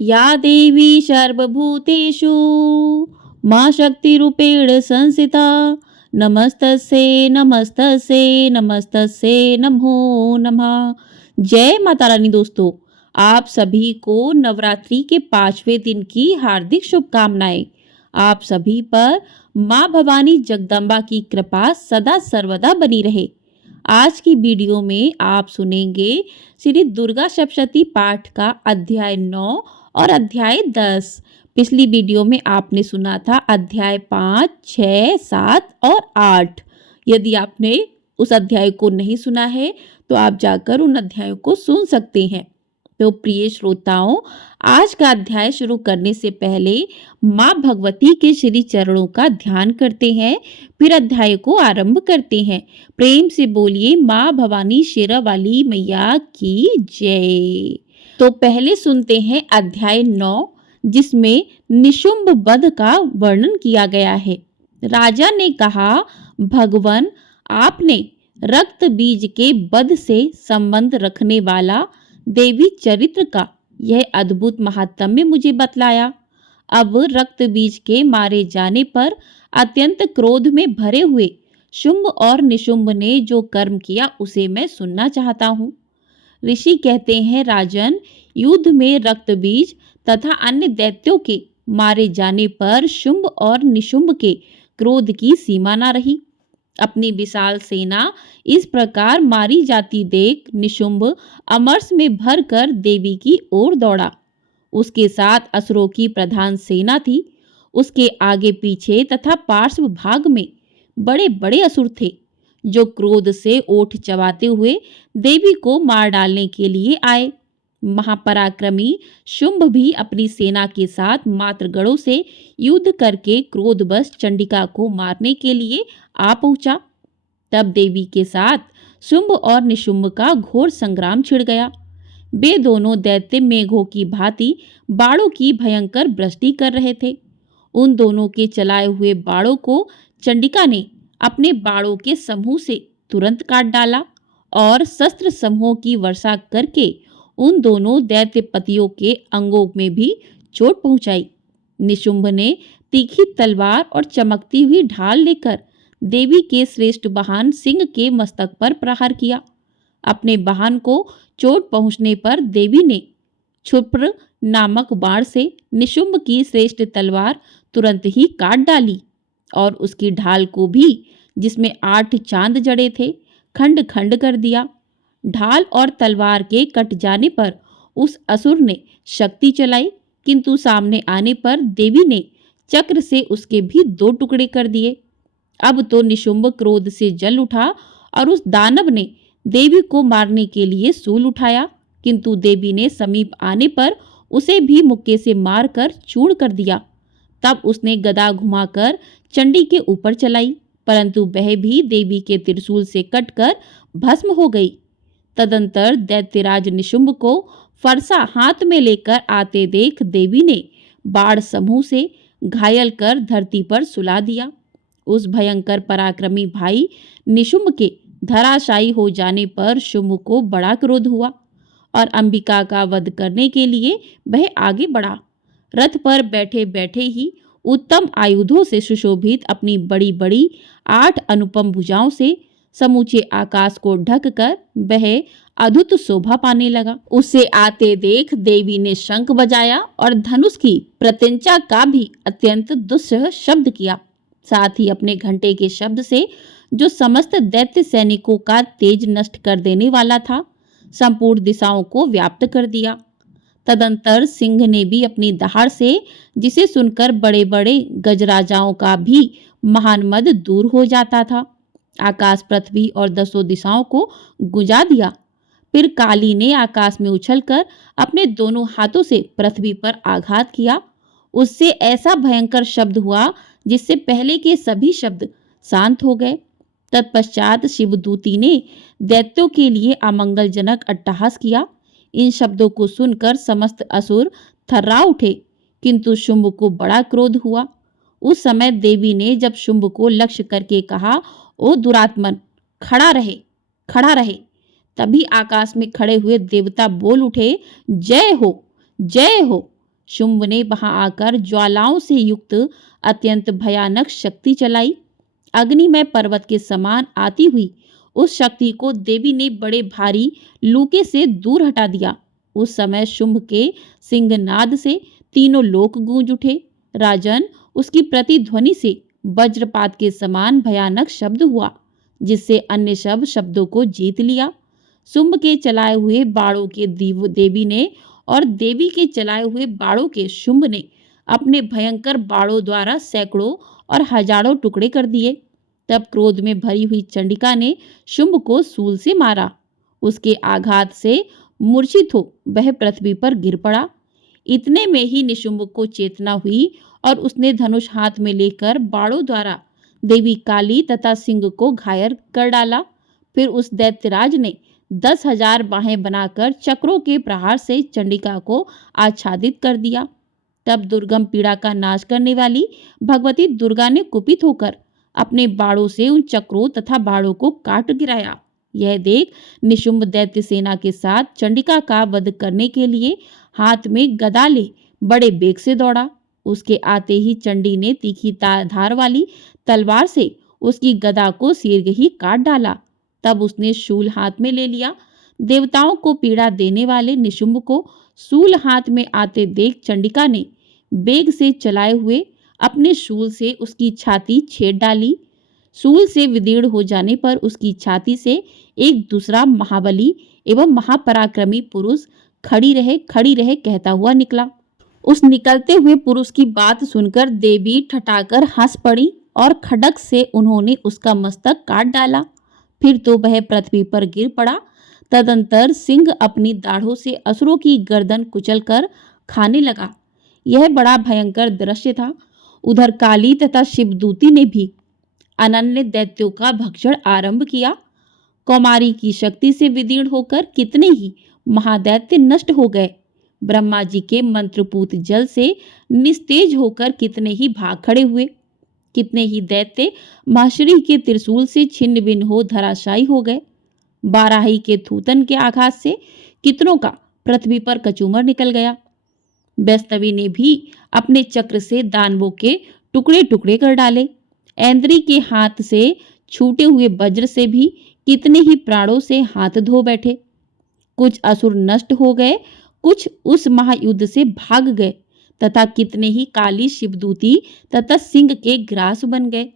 या देवी सर्वभूतेषु मां शक्तिरूपेण संस्थिता नमस्तस्यै नमस्तस्यै नमस्तस्यै नमो नमः। जय माता रानी। दोस्तों, आप सभी को नवरात्रि के 5वें दिन की हार्दिक शुभकामनाएं। आप सभी पर मां भवानी जगदम्बा की कृपा सदा सर्वदा बनी रहे। आज की वीडियो में आप सुनेंगे श्री दुर्गा सप्तशती पाठ का अध्याय 9 और अध्याय 10। पिछली वीडियो में आपने सुना था अध्याय 5, 6, 7 और 8। यदि आपने उस अध्याय को नहीं सुना है तो आप जाकर उन अध्यायों को सुन सकते हैं। तो प्रिय श्रोताओं, आज का अध्याय शुरू करने से पहले माँ भगवती के श्री चरणों का ध्यान करते हैं, फिर अध्याय को आरंभ करते हैं। प्रेम से बोलिए माँ भवानी शेरा वाली मैया की जय। तो पहले सुनते हैं अध्याय 9, जिसमें निशुंभ वध का वर्णन किया गया है। राजा ने कहा, भगवान, आपने रक्त बीज के वध से संबंध रखने वाला देवी चरित्र का यह अद्भुत महात्म्य मुझे बतलाया। अब रक्त बीज के मारे जाने पर अत्यंत क्रोध में भरे हुए शुंभ और निशुंभ ने जो कर्म किया उसे मैं सुनना चाहता हूँ। ऋषि कहते हैं, राजन, युद्ध में रक्त बीज तथा अन्य दैत्यों के मारे जाने पर शुंभ और निशुंभ के क्रोध की सीमा न रही। अपनी विशाल सेना इस प्रकार मारी जाती देख निशुंभ अमरस में भरकर देवी की ओर दौड़ा। उसके साथ असुरों की प्रधान सेना थी। उसके आगे पीछे तथा पार्श्व भाग में बड़े बड़े असुर थे, जो क्रोध से ओठ चबाते हुए देवी को मार डालने के लिए आए। महापराक्रमी शुंभ भी अपनी सेना के साथ मात्र गढ़ों से युद्ध करके क्रोधवश चंडिका को मारने के लिए आ पहुंचा। तब देवी के साथ शुंभ और निशुंभ का घोर संग्राम छिड़ गया। वे दोनों दैत्य मेघों की भांति बाणों की भयंकर वृष्टि कर रहे थे। उन दोनों के चलाए हुए बाणों को चंडिका ने अपने बाणों के समूह से तुरंत काट डाला और शस्त्र समूहों की वर्षा करके उन दोनों दैत्यपतियों के अंगों में भी चोट पहुंचाई। निशुंभ ने तीखी तलवार और चमकती हुई ढाल लेकर देवी के श्रेष्ठ वाहन सिंह के मस्तक पर प्रहार किया। अपने वाहन को चोट पहुंचने पर देवी ने क्षुप्र नामक बाण से निशुंभ की श्रेष्ठ तलवार तुरंत ही काट डाली और उसकी ढाल को भी, जिसमें 8 चांद जड़े थे, खंड खंड कर दिया। ढाल और तलवार के कट जाने पर उस असुर ने शक्ति चलाई, किंतु सामने आने पर देवी ने चक्र से उसके भी 2 टुकड़े कर दिए। अब तो निशुंभ क्रोध से जल उठा और उस दानव ने देवी को मारने के लिए सूल उठाया, किंतु देवी ने समीप आने पर उसे भी मुक्के से मारकर चूर्ण कर दिया। तब उसने गदा घुमाकर चंडी के ऊपर चलाई, परंतु वह भी देवी के त्रिशूल से कटकर भस्म हो गई। तदंतर दैत्यराज निशुंभ को फरसा हाथ में लेकर आते देख देवी ने बाण समूह से घायल कर धरती पर सुला दिया। उस भयंकर पराक्रमी भाई निशुंभ के धराशायी हो जाने पर शुंभ को बड़ा क्रोध हुआ और अंबिका का वध करने के लिए वह आगे बढ़ा। रथ पर बैठे बैठे ही उत्तम आयुधों से सुशोभित अपनी बड़ी बड़ी 8 अनुपम भुजाओं से समूचे आकाश को ढककर वह अद्भुत शोभा पाने लगा। उसे आते देख देवी ने शंख बजाया और धनुष की प्रत्यंचा का भी अत्यंत दुस्सह शब्द किया। साथ ही अपने घंटे के शब्द से, जो समस्त दैत्य सैनिकों का तेज नष्ट कर देने वाला था, संपूर्ण दिशाओं को व्याप्त कर दिया। तदंतर सिंह ने भी अपनी दहाड़ से, जिसे सुनकर बड़े बड़े गजराजाओं का भी महान मद दूर हो जाता था, आकाश पृथ्वी और 10 दिशाओं को गुंजा दिया। फिर काली ने आकाश में उछलकर अपने दोनों हाथों से पृथ्वी पर आघात किया। उससे ऐसा भयंकर शब्द हुआ जिससे पहले के सभी शब्द शांत हो गए। तत्पश्चात शिवदूती ने दैत्यों के लिए अमंगलजनक अट्टहास किया। इन शब्दों को सुनकर समस्त असुर थर्रा उठे, किंतु शुंभ को बड़ा क्रोध हुआ। उस समय देवी ने जब शुंभ को लक्ष्य करके कहा, ओ दुरात्मन, खड़ा रहे, खड़ा रहे, तभी आकाश में खड़े हुए देवता बोल उठे, जय हो, जय हो। शुंभ ने वहां आकर ज्वालाओं से युक्त अत्यंत भयानक शक्ति चलाई। अग्निमय पर्वत के समान आती हुई उस शक्ति को देवी ने बड़े भारी लूके से दूर हटा दिया। उस समय शुंभ के सिंहनाद से तीनों लोक गूंज उठे। राजन, उसकी प्रतिध्वनि से वज्रपात के समान भयानक शब्द हुआ, जिससे अन्य सब शब्दों को जीत लिया। शुंभ के चलाए हुए बाणों के देवी ने और देवी के चलाए हुए बाणों के शुंभ ने अपने भयंकर बाणों द्वारा सैकड़ों और हजारों टुकड़े कर दिए। तब क्रोध में भरी हुई चंडिका ने शुंभ को सूल से मारा। उसके आघात से मूर्छित हो वह पृथ्वी पर गिर पड़ा। इतने में ही निशुंभ को चेतना हुई और उसने धनुष हाथ में लेकर बाणों द्वारा देवी काली तथा सिंह को घायल कर डाला। फिर उस दैत्यराज ने 10,000 बाहें बनाकर चक्रों के प्रहार से चंडिका को आच्छादित कर दिया। तब दुर्गम पीड़ा का नाश करने वाली भगवती दुर्गा ने कुपित होकर अपने बाणों से उन चक्रों तथा बाणों को काट गिराया। यह देख निशुंभ दैत्य सेना के साथ चंडिका का वध करने के लिए हाथ में गदा ले बड़े बेग से दौड़ा। उसके आते ही चंडी ने तीखी धार वाली तलवार से उसकी गदा को शीघ्र ही काट डाला। तब उसने शूल हाथ में ले लिया। देवताओं को पीड़ा देने वाले निशुंभ को शूल हाथ में आते देख चंडिका ने बेग से चलाए हुए अपने शूल से उसकी छाती छेद डाली। शूल से विदीर्ण हो जाने पर उसकी छाती से एक दूसरा महाबली एवं महापराक्रमी पुरुष खड़ी रहे कहता हुआ निकला। उस निकलते हुए पुरुष की बात सुनकर देवी ठठाकर हंस पड़ी और खड्ग से उन्होंने उसका मस्तक काट डाला। फिर तो वह पृथ्वी पर गिर पड़ा। तदंतर सिंह अपनी दाढ़ों से असुरों की गर्दन कुचलकर खाने लगा। यह बड़ा भयंकर दृश्य था। उधर काली तथा शिवदूती ने भी अनन्य दैत्यों का भक्षण आरंभ किया। कौमारी की शक्ति से विदीर्ण होकर कितने ही महादैत्य नष्ट हो गए। ब्रह्मा जी के मंत्रपूत जल से निस्तेज होकर कितने ही भाग खड़े हुए। कितने ही दैत्य माशरी के त्रिशूल से छिन्न भिन्न हो धराशायी हो गए। बाराही के थूतन के आघात से कितनों का पृथ्वी पर कचूमर निकल गया। वैष्णवी ने भी अपने चक्र से दानवों के टुकड़े टुकड़े कर डाले। ऐन्द्री के हाथ से छूटे हुए वज्र से भी कितने ही प्राणों से हाथ धो बैठे। कुछ असुर नष्ट हो गए, कुछ उस महायुद्ध से भाग गए तथा कितने ही काली शिवदूती तथा सिंह के ग्रास बन गए।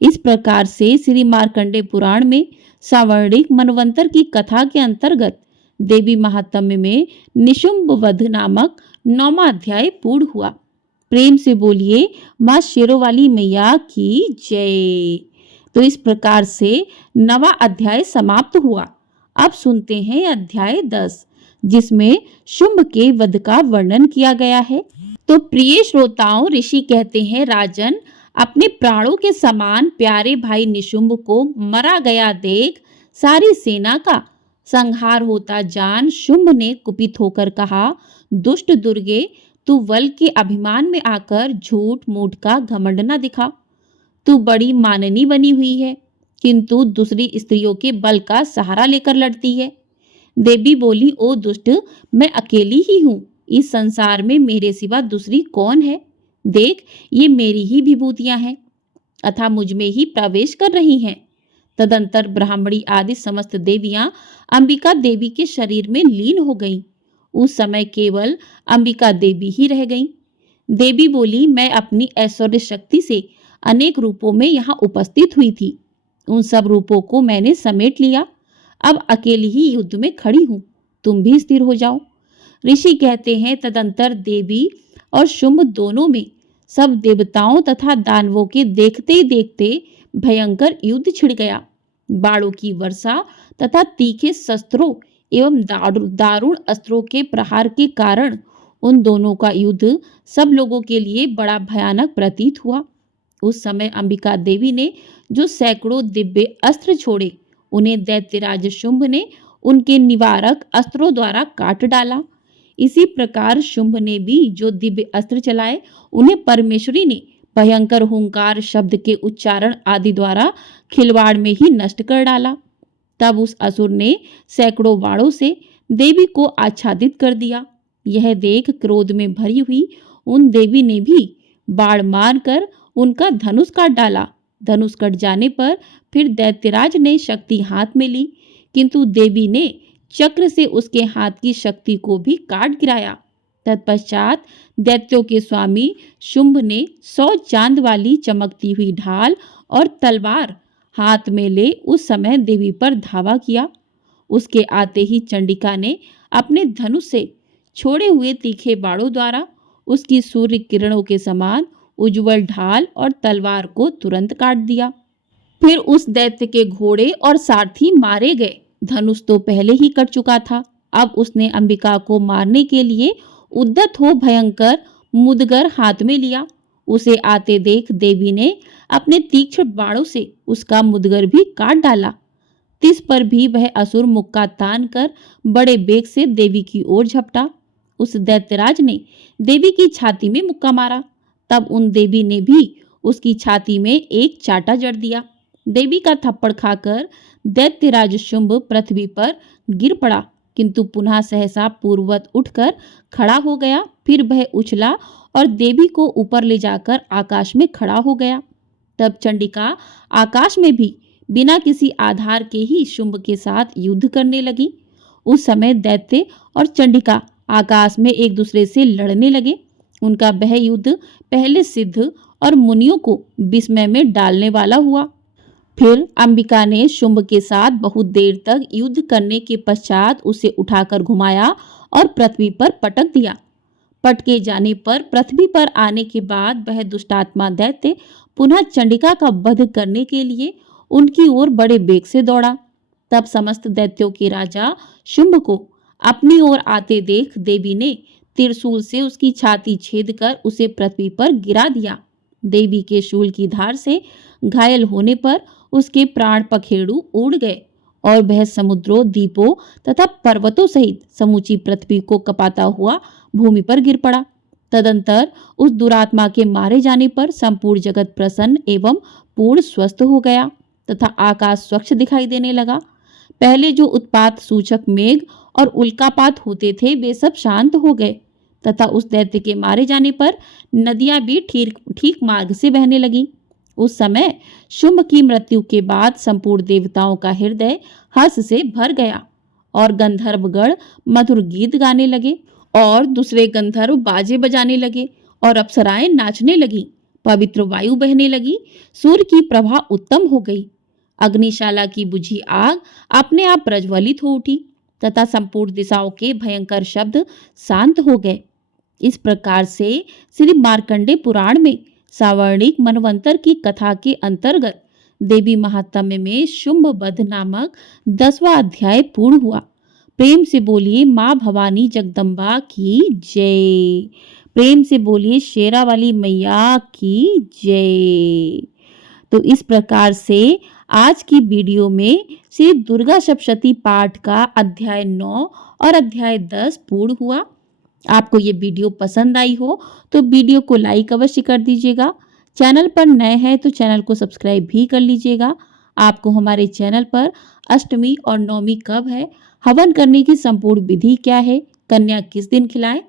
इस प्रकार से श्री मार्कंडेय पुराण में सावर्णिक मनवंतर की कथा के अंतर्गत देवी महात्म्य में निशुंभ वध नामक 9वां अध्याय पूर्ण हुआ। प्रेम से बोलिए मां शेरों वाली मैया की जय। तो इस प्रकार से 9वां अध्याय समाप्त हुआ। अब सुनते हैं अध्याय 10, जिसमें शुंभ के वध का वर्णन किया गया है। तो प्रिय श्रोताओं, ऋषि कहते हैं, राजन, अपने प्राणों के समान प्यारे भाई निशुंभ को मरा गया देख सारी सेना का संहार होता जान शुंभ ने कुपित होकर कहा, दुष्ट दुर्गे, तू बल के अभिमान में आकर झूठ मूठ का घमंड न दिखा। तू बड़ी माननी बनी हुई है, किंतु दूसरी स्त्रियों के बल का सहारा लेकर लड़ती है। देवी बोली, ओ दुष्ट, मैं अकेली ही हूँ। इस संसार में मेरे सिवा दूसरी कौन है? देख, ये मेरी ही विभूतियां हैं अथा मुझ में ही प्रवेश कर रही हैं। तदंतर ब्राह्मणी आदि समस्त देवियां अंबिका देवी के शरीर में लीन हो गईं। उस समय केवल अंबिका देवी ही रह गईं। देवी बोली, मैं अपनी ऐश्वर्य शक्ति से अनेक रूपों में यहाँ उपस्थित हुई थी। उन सब रूपों को मैंने समेट लिया। अब अकेली ही युद्ध में खड़ी हूँ, तुम भी स्थिर हो जाओ। ऋषि कहते हैं, तदंतर देवी और शुंभ दोनों में सब देवताओं तथा दानवों के देखते ही देखते भयंकर युद्ध छिड़ गया। बाणों की वर्षा तथा तीखे शस्त्रों एवं दारुण अस्त्रों के प्रहार के कारण उन दोनों का युद्ध सब लोगों के लिए बड़ा भयानक प्रतीत हुआ। उस समय अंबिका देवी ने जो सैकड़ों दिव्य अस्त्र छोड़े, उन्हें दैत्यराज शुंभ ने उनके निवारक अस्त्रों द्वारा काट डाला। इसी प्रकार शुंभ ने भी जो दिव्य अस्त्र चलाए, उन्हें परमेश्वरी ने भयंकर हुंकार शब्द के उच्चारण आदि द्वारा खिलवाड़ में ही नष्ट कर डाला। तब उस असुर ने सैकड़ों बाणों से देवी को आच्छादित कर दिया। यह देख क्रोध में भरी हुई उन देवी ने भी बाण मारकर उनका धनुष काट डाला। धनुष कट जाने पर फिर दैत्यराज ने शक्ति हाथ में ली, किंतु देवी ने चक्र से उसके हाथ की शक्ति को भी काट गिराया। तत्पश्चात दैत्यों के स्वामी शुंभ ने 100 चांद वाली चमकती हुई ढाल और तलवार हाथ में ले उस समय देवी पर धावा किया। उसके आते ही चंडिका ने अपने धनुष से छोड़े हुए तीखे बाणों द्वारा उसकी सूर्य किरणों के समान उज्जवल ढाल और तलवार को तुरंत काट दिया। फिर उस दैत्य के घोड़े और सारथी मारे गए। धनुष तो पहले ही कट चुका था। अब उसने अंबिका को मारने के लिए उद्यत हो भयंकर मुदगर हाथ में लिया। उसे आते देख देवी ने अपने तीक्ष्ण बाणों से उसका मुदगर भी काट डाला। तिस पर भी वह असुर मुक्का तान कर बड़े बेग से देवी की ओर झपटा। उस दैत्यराज ने देवी की छाती में मुक्का मारा। तब उन देवी ने भी उसकी छाती में एक चाटा जड़ दिया। देवी का थप्पड़ खाकर दैत्यराज शुंभ पृथ्वी पर गिर पड़ा, किंतु पुनः सहसा पूर्ववत उठकर खड़ा हो गया। फिर वह उछला और देवी को ऊपर ले जाकर आकाश में खड़ा हो गया। तब चंडिका आकाश में भी बिना किसी आधार के ही शुंभ के साथ युद्ध करने लगी। उस समय दैत्य और चंडिका आकाश में एक दूसरे से लड़ने लगे। उनका वह युद्ध पहले सिद्ध और मुनियों को विस्मय में डालने वाला हुआ। फिर अंबिका ने शुंभ के साथ बहुत देर तक युद्ध करने के पश्चात उसे उठाकर घुमाया और पृथ्वी पर पटक दिया। पटके जाने पर पृथ्वी पर आने के बाद वह दुष्टात्मा दैत्य पुनः चंडिका का वध करने के लिए उनकी ओर बड़े बेग से दौड़ा। तब समस्त दैत्यों के राजा शुंभ को अपनी ओर आते देख देवी ने त्रिशूल से उसकी छाती छेद कर उसे पृथ्वी पर गिरा दिया। देवी के शूल की धार से घायल होने पर उसके प्राण पखेरु उड़ गए और वह समुद्रों, द्वीपों तथा पर्वतों सहित समूची पृथ्वी को कपाता हुआ भूमि पर गिर पड़ा। तदंतर उस दुरात्मा के मारे जाने पर संपूर्ण जगत प्रसन्न एवं पूर्ण स्वस्थ हो गया तथा आकाश स्वच्छ दिखाई देने लगा। पहले जो उत्पात सूचक मेघ और उल्कापात होते थे वे सब शांत हो गए तथा उस दैत्य के मारे जाने पर नदियां भी ठीक मार्ग से बहने लगीं। उस समय शुंभ की मृत्यु के बाद संपूर्ण देवताओं का हृदय हर्ष से भर गया और गंधर्वगण मधुर गीत गाने लगे और दूसरे गंधर्व बाजे बजाने लगे और अप्सराएं नाचने लगी। पवित्र वायु बहने लगी। सूर्य की प्रभा उत्तम हो गई। अग्निशाला की बुझी आग अपने आप प्रज्वलित हो उठी तथा संपूर्ण दिशाओं के भयंकर शब्द शांत हो गए। इस प्रकार से श्री मार्कंडे पुराण में सावर्णिक मनवंतर की कथा के अंतर्गत देवी महात्म्य में शुंभ वध नामक 10वां अध्याय पूर्ण हुआ। प्रेम से बोलिए माँ भवानी जगदम्बा की जय। प्रेम से बोलिए शेरा वाली मैया की जय। तो इस प्रकार से आज की वीडियो में श्री दुर्गा सप्तशती पाठ का अध्याय 9 और अध्याय 10 पूर्ण हुआ। आपको ये वीडियो पसंद आई हो तो वीडियो को लाइक अवश्य कर दीजिएगा। चैनल पर नए हैं तो चैनल को सब्सक्राइब भी कर लीजिएगा। आपको हमारे चैनल पर अष्टमी और नवमी कब है, हवन करने की संपूर्ण विधि क्या है, कन्या किस दिन खिलाएं,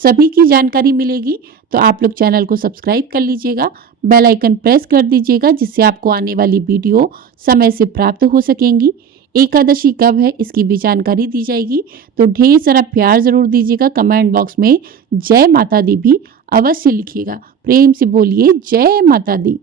सभी की जानकारी मिलेगी। तो आप लोग चैनल को सब्सक्राइब कर लीजिएगा, बेल आइकन प्रेस कर दीजिएगा जिससे आपको आने वाली वीडियो समय से प्राप्त हो सकेंगी। एकादशी कब है इसकी भी जानकारी दी जाएगी। तो ढेर सारा प्यार जरूर दीजिएगा। कमेंट बॉक्स में जय माता दी भी अवश्य लिखिएगा। प्रेम से बोलिए जय माता दी।